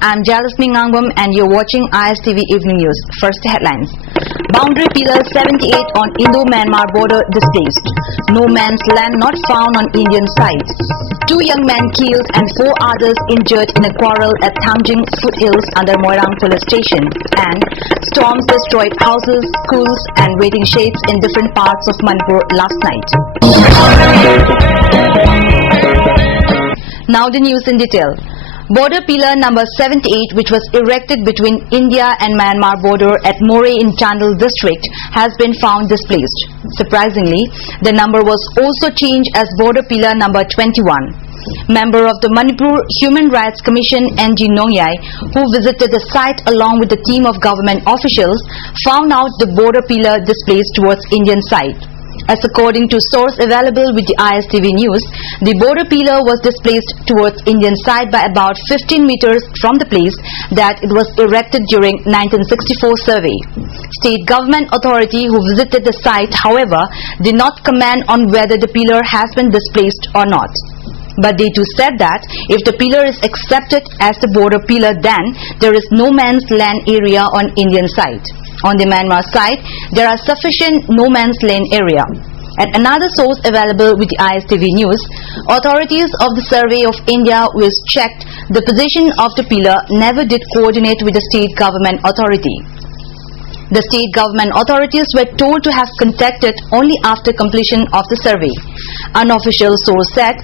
I'm Jasmine Ngangbam and you're watching ISTV Evening News. First headlines. Boundary pillar 78 on Indo-Myanmar border displaced. No man's land not found on Indian side. 2 young men killed and 4 others injured in a quarrel at Thangjing foothills under Moirang police station. And storms destroyed houses, schools and waiting sheds in different parts of Manipur last night. Now the news in detail. Border pillar number 78, which was erected between India and Myanmar border at Moreh in Chandel district, has been found displaced. Surprisingly, the number was also changed as border pillar number 21. Member of the Manipur Human Rights Commission NG Nongyai, who visited the site along with a team of government officials, found out the border pillar displaced towards Indian side. As according to source available with the ISTV News, the border pillar was displaced towards Indian side by about 15 meters from the place that it was erected during 1964 survey. State government authority who visited the site, however, did not comment on whether the pillar has been displaced or not. But they too said that if the pillar is accepted as the border pillar, then there is no man's land area on Indian side. On the Myanmar side, there are sufficient no man's land area. At another source available with the ISTV News, authorities of the Survey of India, which checked the position of the pillar, never did coordinate with the state government authority. The state government authorities were told to have contacted only after completion of the survey. Unofficial source said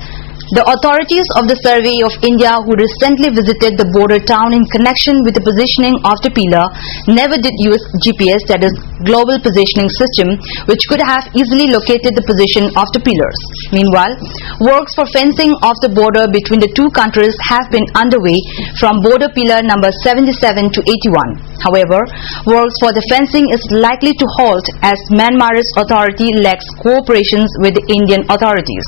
the authorities of the Survey of India, who recently visited the border town in connection with the positioning of the pillar, never did use GPS, that is Global Positioning System, which could have easily located the position of the pillars. Meanwhile, works for fencing of the border between the two countries have been underway from border pillar number 77 to 81. However, works for the fencing is likely to halt as Myanmar's authority lacks cooperation with the Indian authorities.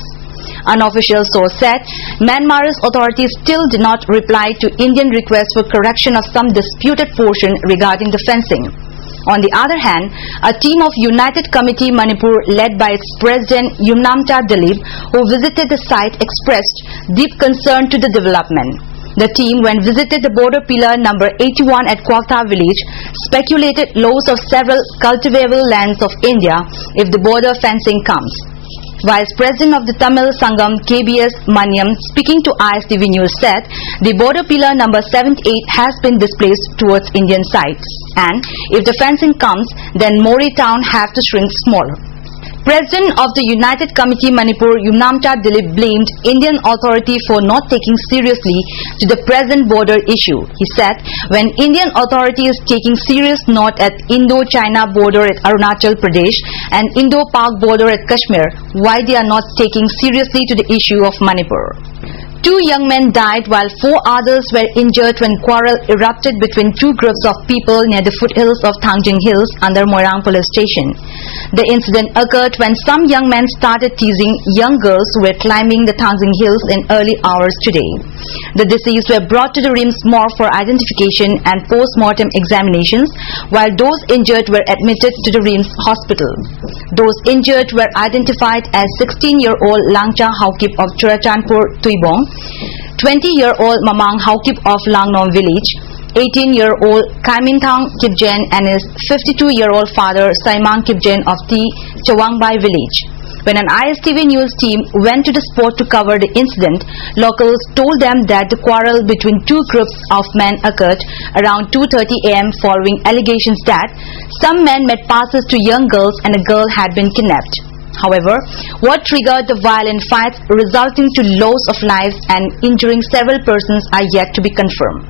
Unofficial source said Myanmar's authorities still did not reply to Indian requests for correction of some disputed portion regarding the fencing. On the other hand, a team of United Committee Manipur led by its president Yumnamta Dilip, who visited the site, expressed deep concern to the development. The team, when visited the border pillar number 81 at Kwakta village, speculated loss of several cultivable lands of India if the border fencing comes. Vice President of the Tamil Sangam KBS Maniam, speaking to ISTV News, said the border pillar number 78 has been displaced towards Indian side, and if the fencing comes, then Moreh town have to shrink smaller. President of the United Committee Manipur Yumnamta Dilip blamed Indian authority for not taking seriously to the present border issue. He said when Indian authority is taking serious note at Indo-China border at Arunachal Pradesh and Indo-Pak border at Kashmir, why they are not taking seriously to the issue of Manipur. 2 young men died while 4 others were injured when quarrel erupted between 2 groups of people near the foothills of Thangjing Hills under Moirang police station. The incident occurred when some young men started teasing young girls who were climbing the Thangjing Hills in early hours today. The deceased were brought to the RIMS morgue for identification and post-mortem examinations, while those injured were admitted to the RIMS hospital. Those injured were identified as 16-year-old Langcha Haukip of Churachandpur, Tuibong, 20-year-old Mamang Haukip of Langnom village, 18-year-old Kaimintang Kipjen and his 52-year-old father Saimang Kipjen of T. Chawangbai village. When an ISTV News team went to the spot to cover the incident, locals told them that the quarrel between 2 groups of men occurred around 2:30 am following allegations that some men made passes to young girls and a girl had been kidnapped. However, what triggered the violent fights resulting to loss of lives and injuring several persons are yet to be confirmed.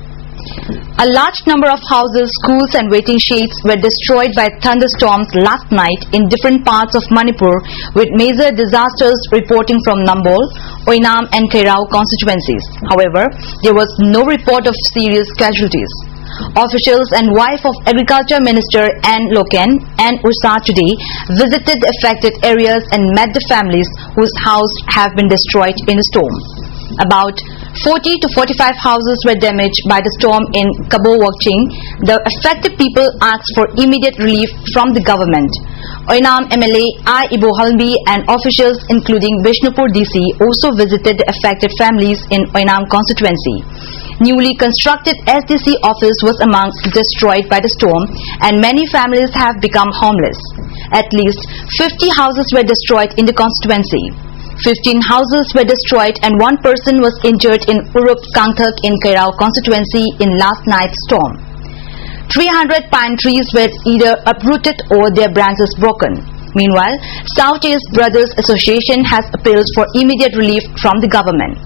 A large number of houses, schools and waiting sheds were destroyed by thunderstorms last night in different parts of Manipur, with major disasters reporting from Nambol, Oinam and Kairao constituencies. However, there was no report of serious casualties. Officials and wife of Agriculture Minister N. Loken and Ursa today visited the affected areas and met the families whose houses have been destroyed in the storm. About 40 to 45 houses were damaged by the storm in Kabo Wakching. The affected people asked for immediate relief from the government. Oinam MLA I. Ibo Halbi and officials including Bishnupur DC also visited the affected families in Oinam constituency. newly constructed SDC office was among destroyed by the storm, and many families have become homeless. At least 50 houses were destroyed in the constituency. 15 houses were destroyed and one person was injured in Urup Kangthak in Kairao constituency in last night's storm. 300 pine trees were either uprooted or their branches broken. Meanwhile, South East Brothers Association has appealed for immediate relief from the government.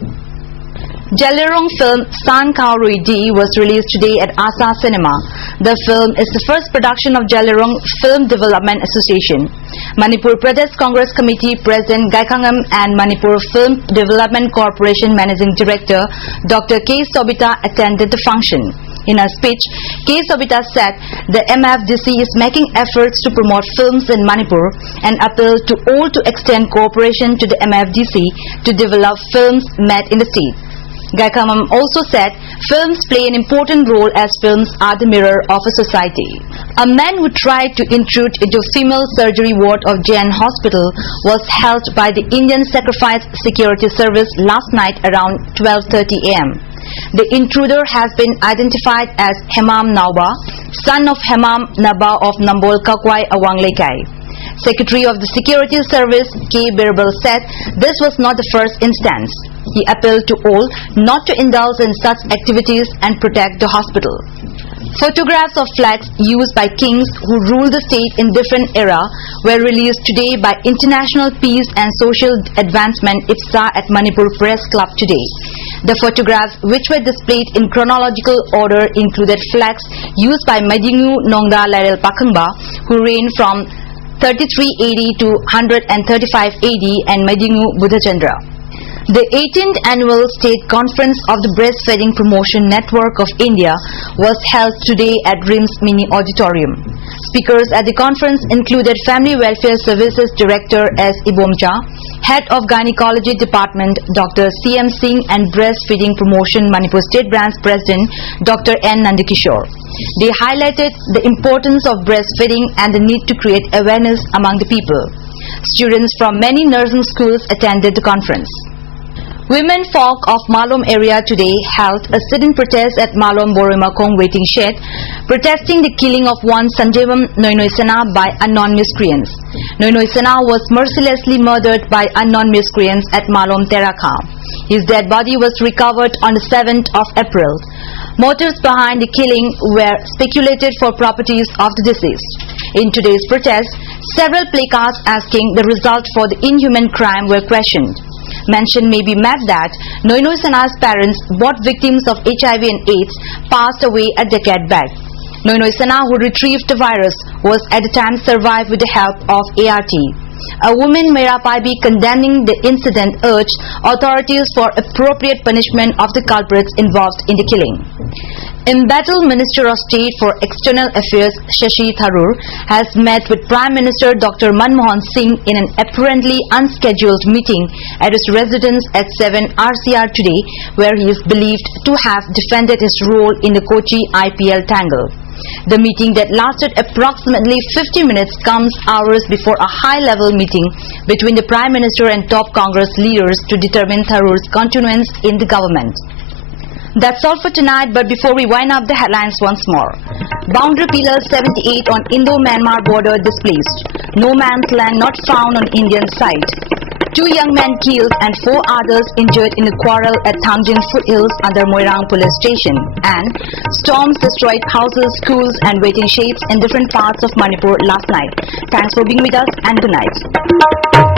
Jalerong film San Khao Rui Di was released today at Asa Cinema. The film is the first production of Jalerong Film Development Association. Manipur Pradesh Congress Committee President Gaikangam and Manipur Film Development Corporation Managing Director Dr. K. Sobita attended the function. In a speech, K. Sobita said the MFDC is making efforts to promote films in Manipur and appealed to all to extend cooperation to the MFDC to develop films made in the state. Gaikamam also said films play an important role as films are the mirror of a society. A man who tried to intrude into female surgery ward of Jain Hospital was held by the Indian Sacrifice Security Service last night around 12:30 am. The intruder has been identified as Hemam Nauba, son of Hemam Naba of Nambol Kakwai Awanglekai. Secretary of the Security Service K. Birbal said this was not the first instance. He appealed to all not to indulge in such activities and protect the hospital. Photographs of flags used by kings who ruled the state in different eras were released today by International Peace and Social Advancement IPSA at Manipur Press Club today. The photographs, which were displayed in chronological order, included flags used by Madingu Nongda Lairel Pakhangba, who reigned from 33 AD to 135 AD, and Madingu Buddhachandra. The 18th Annual State Conference of the Breastfeeding Promotion Network of India was held today at RIMS Mini Auditorium. Speakers at the conference included Family Welfare Services Director S. Ibomcha, Head of Gynecology Department Dr. C.M. Singh, and Breastfeeding Promotion Manipur State Branch President Dr. N. Nandikishore. They highlighted the importance of breastfeeding and the need to create awareness among the people. Students from many nursing schools attended the conference. Women folk of Malom area today held a sit-in protest at Malom Borimakong waiting shed, protesting the killing of one Sanjeevam Noinoy Sena by unknown miscreants. Noinoy Sena was mercilessly murdered by unknown miscreants at Malom Terakha. His dead body was recovered on the 7th of April. Motives behind the killing were speculated for properties of the deceased. In today's protest, several placards asking the result for the inhuman crime were questioned. Mention may be made that Noinoy Sena's parents, both victims of HIV and AIDS, passed away a decade back. Noinoy Sena, who retrieved the virus, was at the time survived with the help of ART. A woman, Meera Paibi, condemning the incident, urged authorities for appropriate punishment of the culprits involved in the killing. Embattled Minister of State for External Affairs Shashi Tharoor has met with Prime Minister Dr. Manmohan Singh in an apparently unscheduled meeting at his residence at 7 RCR today, where he is believed to have defended his role in the Kochi IPL tangle. The meeting that lasted approximately 50 minutes comes hours before a high-level meeting between the Prime Minister and top Congress leaders to determine Tharoor's continuance in the government. That's all for tonight, but before we wind up the headlines once more. Boundary Pillar 78 on Indo-Myanmar border displaced. No man's land not found on Indian side. 2 young men killed and 4 others injured in a quarrel at Thangjin foothills under Moirang police station. And storms destroyed houses, schools and waiting sheds in different parts of Manipur last night. Thanks for being with us and good night.